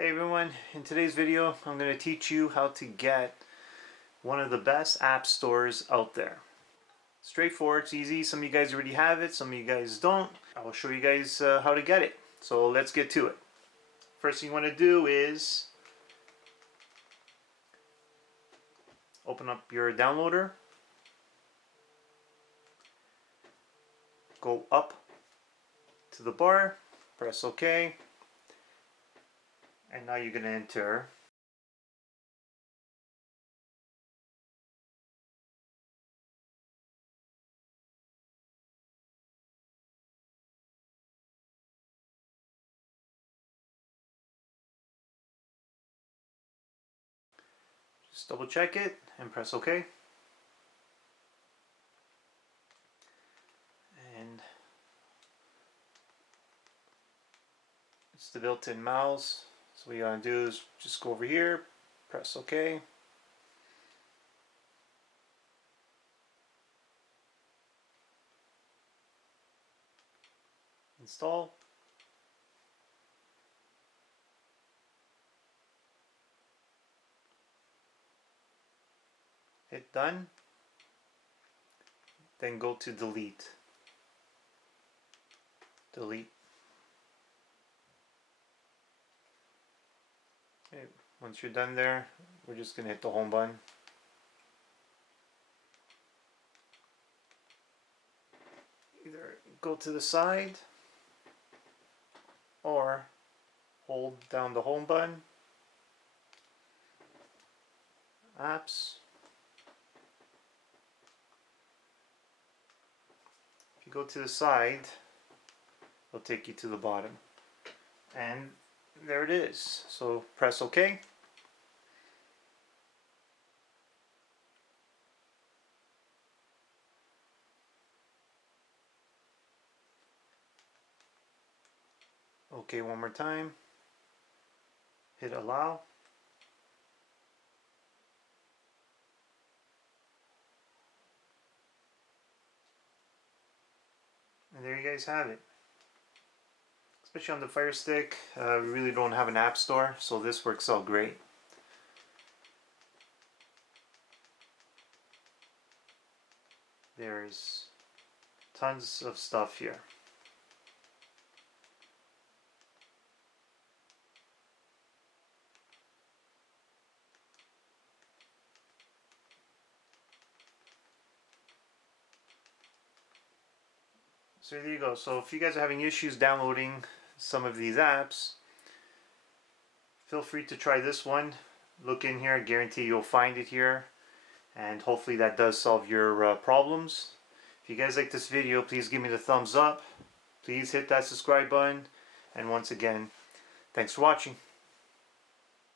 Hey everyone, in today's video I'm going to teach you how to get one of the best app stores out there. Straightforward, it's easy. Some of you guys already have it, some of you guys don't. I will show you guys how to get it. So let's get to it. First thing you want to do is open up your downloader, go up to the bar, press OK, and now you're going to enter just double check it and press OK. And it's the built-in mouse. So what you gotta do is just go over here, press OK. Install. Hit done. Then go to delete. Delete. Okay. Once you're done there, we're just going to hit the home button. Either go to the side or hold down the home button. Apps. If you go to the side, it'll take you to the bottom. And there it is. So press OK. OK one more time. Hit allow. And there you guys have it. Especially on the Firestick, we really don't have an app store, so this works out great. There's tons of stuff here. So there you go. So if you guys are having issues downloading some of these apps, feel free to try this one. Look in here, I guarantee you'll find it here, and hopefully that does solve your problems. If you guys like this video, please give me the thumbs up. Please hit that subscribe button, and once again, thanks for watching.